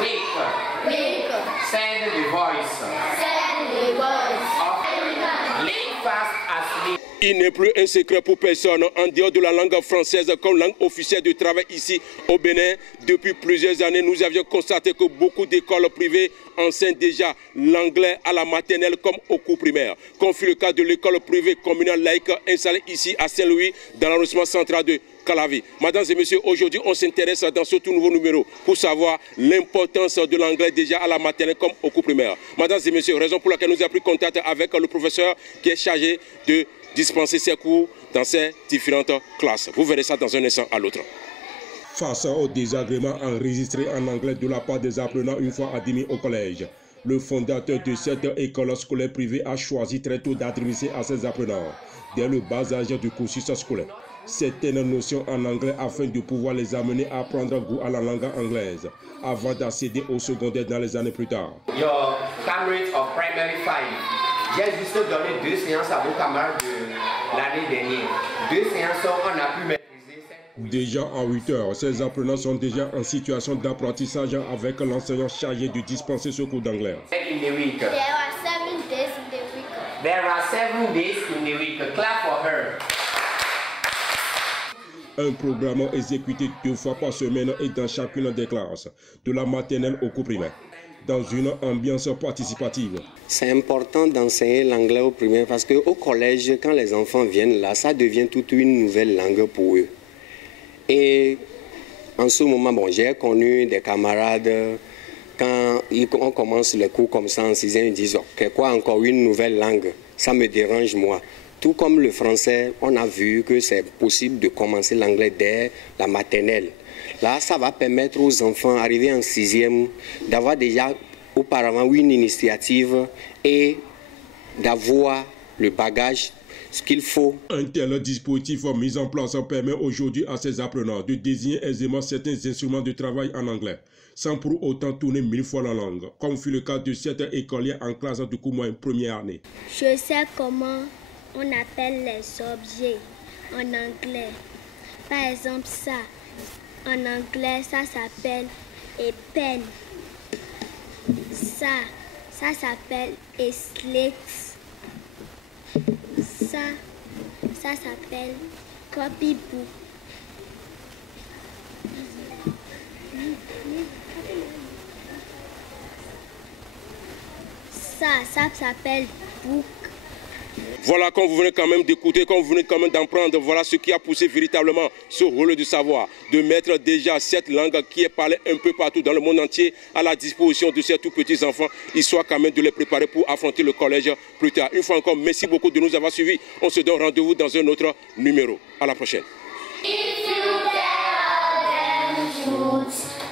Week. Send the voice. Live fast asleep. Il n'est plus un secret pour personne, en dehors de la langue française comme langue officielle de travail ici au Bénin. Depuis plusieurs années, nous avions constaté que beaucoup d'écoles privées enseignent déjà l'anglais à la maternelle comme au cours primaire. Comme fut le cas de l'école privée communale laïque installée ici à Saint-Louis, dans l'arrondissement central de Calavi. Mesdames et messieurs, aujourd'hui, on s'intéresse dans ce tout nouveau numéro pour savoir l'importance de l'anglais déjà à la maternelle comme au cours primaire. Mesdames et messieurs, raison pour laquelle nous avons pris contact avec le professeur qui est chargé de dispenser ses cours dans ces différentes classes. Vous verrez ça dans un instant à l'autre. Face aux désagréments enregistrés en anglais de la part des apprenants une fois admis au collège, le fondateur de cette école scolaire privée a choisi très tôt d'adresser à ses apprenants, dès le bas âge du cursus scolaire, certaines notions en anglais afin de pouvoir les amener à prendre goût à la langue anglaise, avant d'accéder au secondaire dans les années plus tard. Your camarades of primary 5. J'ai juste donné 2 séances à vos camarades de l'année dernière. 2 séances, on a pu maîtriser. Déjà en 8 heures, ces apprenants sont déjà en situation d'apprentissage avec l'enseignant chargé de dispenser ce cours d'anglais. There are 7 days in the week. There are 7 days in the week. Clap for her. Un programme exécuté 2 fois par semaine et dans chacune des classes, de la maternelle au cours primaire, dans une ambiance participative. C'est important d'enseigner l'anglais au primaire parce qu'au collège, quand les enfants viennent là, ça devient toute une nouvelle langue pour eux. Et en ce moment, bon, j'ai connu des camarades, quand on commence les cours comme ça en 6e, ils disent okay, quoi encore une nouvelle langue, ça me dérange moi. Tout comme le français, on a vu que c'est possible de commencer l'anglais dès la maternelle. Là, ça va permettre aux enfants arrivés en 6e d'avoir déjà auparavant une initiative et d'avoir le bagage, ce qu'il faut. Un tel dispositif mis en place permet aujourd'hui à ces apprenants de désigner aisément certains instruments de travail en anglais, sans pour autant tourner 1000 fois la langue, comme fut le cas de certains écoliers en classe de cours moyen première année. Je sais comment on appelle les objets en anglais. Par exemple, ça. En anglais, ça s'appelle a pen. Ça s'appelle a slate. Ça s'appelle copybook. Ça s'appelle book. Voilà, comme vous venez quand même d'écouter, comme vous venez quand même d'apprendre, voilà ce qui a poussé véritablement ce rôle du savoir, de mettre déjà cette langue qui est parlée un peu partout dans le monde entier à la disposition de ces tout petits enfants, histoire quand même de les préparer pour affronter le collège plus tard. Une fois encore, merci beaucoup de nous avoir suivis. On se donne rendez-vous dans un autre numéro. À la prochaine. If you tell them truth.